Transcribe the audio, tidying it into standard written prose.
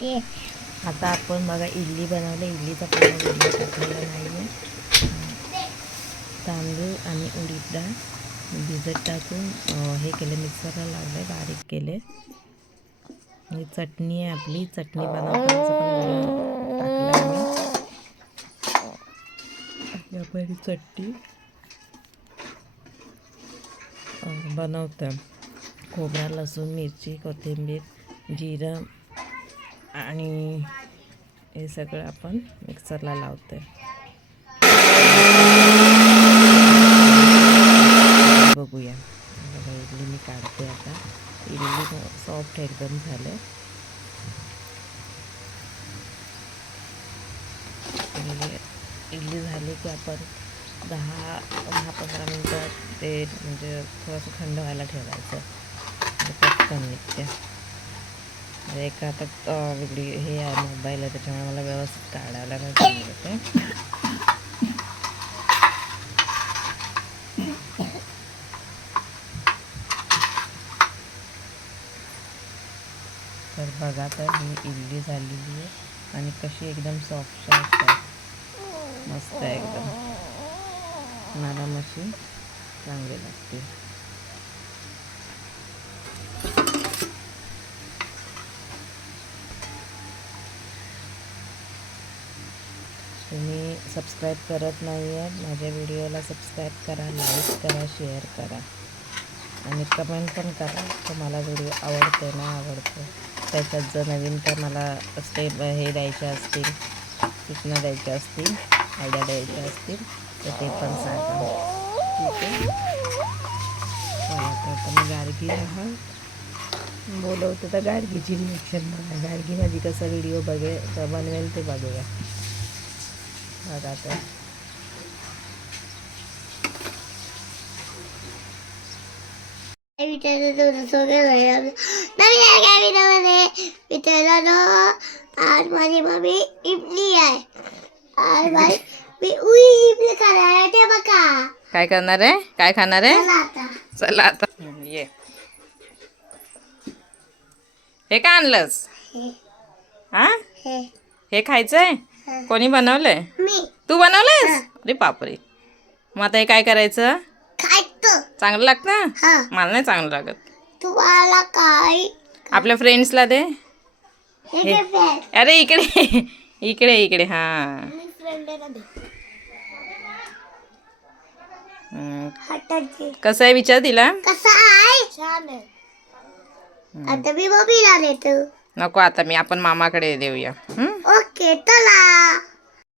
आता आपण बघा इडली बनवले. इडलीचा पूर्ण व्हिडिओ टाकलेला नाही आहे. तांदूळ आणि उडीद डाळ भिजत टाकून हे केले, मिक्सरला लावले, बारीक केले. ही चटणी आहे आपली. चटणी बनवतानाचा पण व्हिडिओ टाकला मी. आपण चटणी बनवतो. खोबरा, लसूण, मिरची, कोथिंबीर, जिरं आणि हे सगळं आपण मिक्सरला लावतो. बघूया. बघा इडली मी काढते आता. इडली सॉफ्ट एकदम झालं. इडली झाली की आपण 10-15 मिनटं ते म्हणजे थोडंसं थंड व्हायला ठेवायचं. पटकन निघते. एका हातात वेगळी हे आहे, मोबाईल आहे, त्याच्यामुळे मला व्यवस्थित काढायला नाही जमते. तर बघा, तर ही इडली झालेली आहे आणि कशी एकदम सॉफ्ट आहे. मस्त आहे एकदम. नरम अशी चांगली लागते. तुम्ही सबस्क्राईब करत नाही आहे माझ्या व्हिडिओला, सबस्क्राईब करा, लाईक करा, शेअर करा आणि कमेंट पण करा. तुम्हाला व्हिडिओ आवडतो ना आवडतो, त्याच्यात जर नवीन काय मला स्टेप हे द्यायचे असतील, सूचना द्यायच्या असतील, आयडिया द्यायच्या असतील तर ते पण सांगा. ठीक आहे. चला तर मी गार्गी बोलवते तर गार्गीची रिॲक्शन बघा. गार्गी माझी कसा व्हिडिओ बनवेल ते बघूया. बघा तर आज माझी मम्मी इडली आहे. आज मी इडली करायला बघा. काय करणार आहे? काय खाणार आहे? चला आता ये. हे का आणलंस? हा, हे खायचंय? कोणी बनवलंय? मी. तू बनवलंयस? अरे बापरे. मग आता हे काय करायचं? खायचं. चांगलं लागतं? मला नाही चांगलं लागत. तुम्हाला काय? आपल्या फ्रेंड्सला दे. अरे इकडे इकडे इकडे. हा, कसं आहे विचार तिला. कसं आहे? छान आहे. आता मी मम्मीला देतो. नको, आता आपण मामाकडे देऊया. ओके, चला.